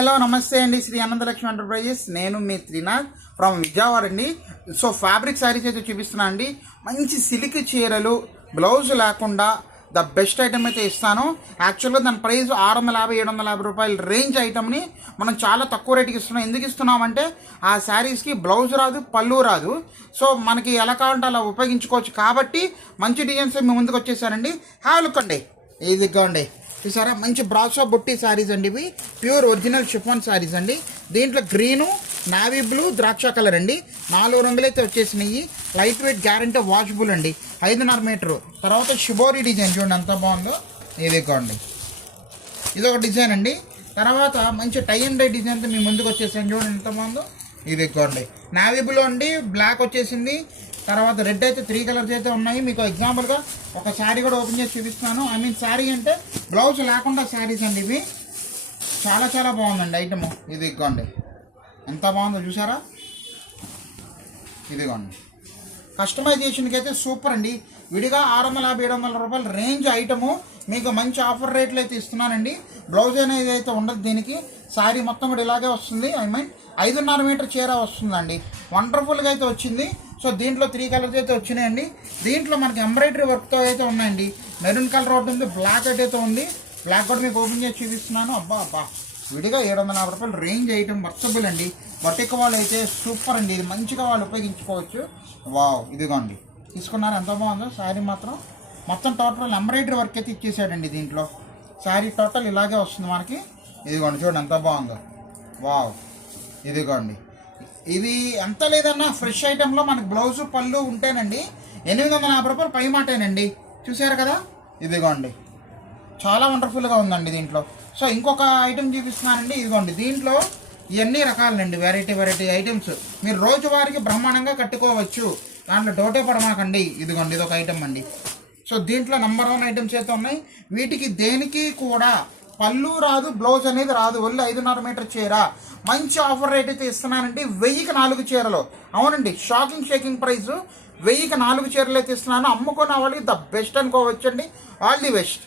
Hello నమస్తే అండి. Shri Ananthalakshmi enterprises. నేను మీ త్రినాథ్ ఫ్రమ్ విజయవాడ అండి. సో ఫ్యాబ్రిక్ శారీస్ అయితే చూపిస్తున్నా అండి. మంచి సిల్క్ చీరలు, బ్లౌజ్ లేకుండా ద బెస్ట్ ఐటమ్ అయితే ఇస్తాను. యాక్చువల్గా దాని ప్రైస్ 650-750 రూపాయల రేంజ్ ఐటమ్ని మనం చాలా తక్కువ రేటుకి ఇస్తున్నాం. ఎందుకు ఇస్తున్నామంటే ఆ శారీస్కి బ్లౌజ్ రాదు, పళ్ళు రాదు. సో మనకి ఎలా కావాలంటే అలా ఉపయోగించుకోవచ్చు. కాబట్టి మంచి డిజైన్స్ మీ ముందుకు వచ్చేసానండి. హ్యావ్ లుక్ అండి. ఇదిగా అండి, చూసారా, మంచి బ్రాసో బుట్టి శారీస్ అండి. ఇవి ప్యూర్ ఒరిజినల్ షిఫాన్ శారీస్ అండి. దీంట్లో గ్రీను, నావీ బ్లూ, ద్రాక్ష కలర్ అండి. 4 రంగులు అయితే వచ్చేసినాయి. లైట్ వెయిట్ గ్యారెంటీ వాషబుల్ అండి. 5.5 మీటరు. తర్వాత షిబోరి డిజైన్ చూడండి ఎంత బాగుందో. ఇదిగోండి, ఇదొక డిజైన్ అండి. తర్వాత మంచి టై అండ్ డై డిజైన్తో మీ ముందుకు వచ్చేసాను. చూడండి ఎంత బాగుందో. ఇదిగోండి, నావీ బ్లూ అండి, బ్లాక్ వచ్చేసింది. తర్వాత రెడ్ అయితే 3 కలర్స్ అయితే ఉన్నాయి. మీకు ఎగ్జాంపుల్గా ఒక శారీ కూడా ఓపెన్ చేసి చూపిస్తున్నాను. ఐ మీన్ శారీ అంటే బ్లౌజ్ లేకుండా శారీస్ అండి. ఇవి చాలా చాలా బాగుందండి ఐటమ్. ఇదిగోండి ఎంత బాగుందో చూసారా. ఇదిగోండి, కస్టమైజేషన్కి అయితే సూపర్ అండి. విడిగా 650-700 రూపాయల రేంజ్ ఐటము మీకు మంచి ఆఫర్ రేట్లు అయితే ఇస్తున్నానండి. బ్లౌజ్ అనేది అయితే ఉండదు దీనికి. శారీ మొత్తం కూడా ఇలాగే వస్తుంది. ఐ మీన్ 5.5 మీటర్ చీర వస్తుందండి. వండర్ఫుల్గా అయితే వచ్చింది. సో దీంట్లో 3 కలర్స్ అయితే వచ్చినాయండి. దీంట్లో మనకి ఎంబ్రాయిడరీ వర్క్తో అయితే ఉన్నాయండి. మెరూన్ కలర్ ఒకటి ఉంది, బ్లాక్ అయితే ఉంది. బ్లాక్ కూడా మీకు ఓపెన్ చేసి చూపిస్తున్నాను. అబ్బా విడిగా 750 రూపాయలు రేంజ్ ఐటమ్ వర్తబుల్ అండి. బొటిక్ వాళ్ళు అయితే సూపర్ అండి. ఇది మంచిగా వాళ్ళు ఉపయోగించుకోవచ్చు. వావ్, ఇదిగోండి తీసుకున్నారు ఎంత బాగుందో. శారీ మొత్తం టోటల్ ఎంబ్రాయిడరీ వర్క్ అయితే ఇచ్చేసాడండి దీంట్లో. శారీ టోటల్ ఇలాగే వస్తుంది మనకి. ఇదిగోండి చూడండి ఎంత బాగుందో. వావ్, ఇదిగోండి, ఇది ఎంత లేదన్నా ఫ్రెష్ ఐటెంలో మనకి బ్లౌజు పళ్ళు ఉంటేనండి 850 రూపాయలు పై మాటేనండి. చూసారు కదా. ఇదిగోండి చాలా వండర్ఫుల్గా ఉందండి దీంట్లో. సో ఇంకొక ఐటెం చూపిస్తున్నానండి. ఇదిగోండి, దీంట్లో ఇవన్నీ రకాలండి, వెరైటీ ఐటమ్స్. మీరు రోజువారికి బ్రహ్మాండంగా కట్టుకోవచ్చు. దాంట్లో డోటే పడమాకండి. ఇదిగోండి, ఇదొక ఐటమ్ అండి. సో దీంట్లో నెంబర్ 1 ఐటమ్స్ అయితే ఉన్నాయి. వీటికి దేనికి కూడా పళ్ళు రాదు, బ్లౌజ్ అనేది రాదు. ఒళ్ళు 5.5 మీటర్ చీర. మంచి ఆఫర్ రేట్ అయితే ఇస్తున్నానండి. 1000కి 4 చీరలు. అవునండి, షేకింగ్ ప్రైస్. 1000కి 4 చీరలు అయితే ఇస్తున్నాను. అమ్ముకున్న వాళ్ళకి ద బెస్ట్ అనుకోవచ్చండి. All the best.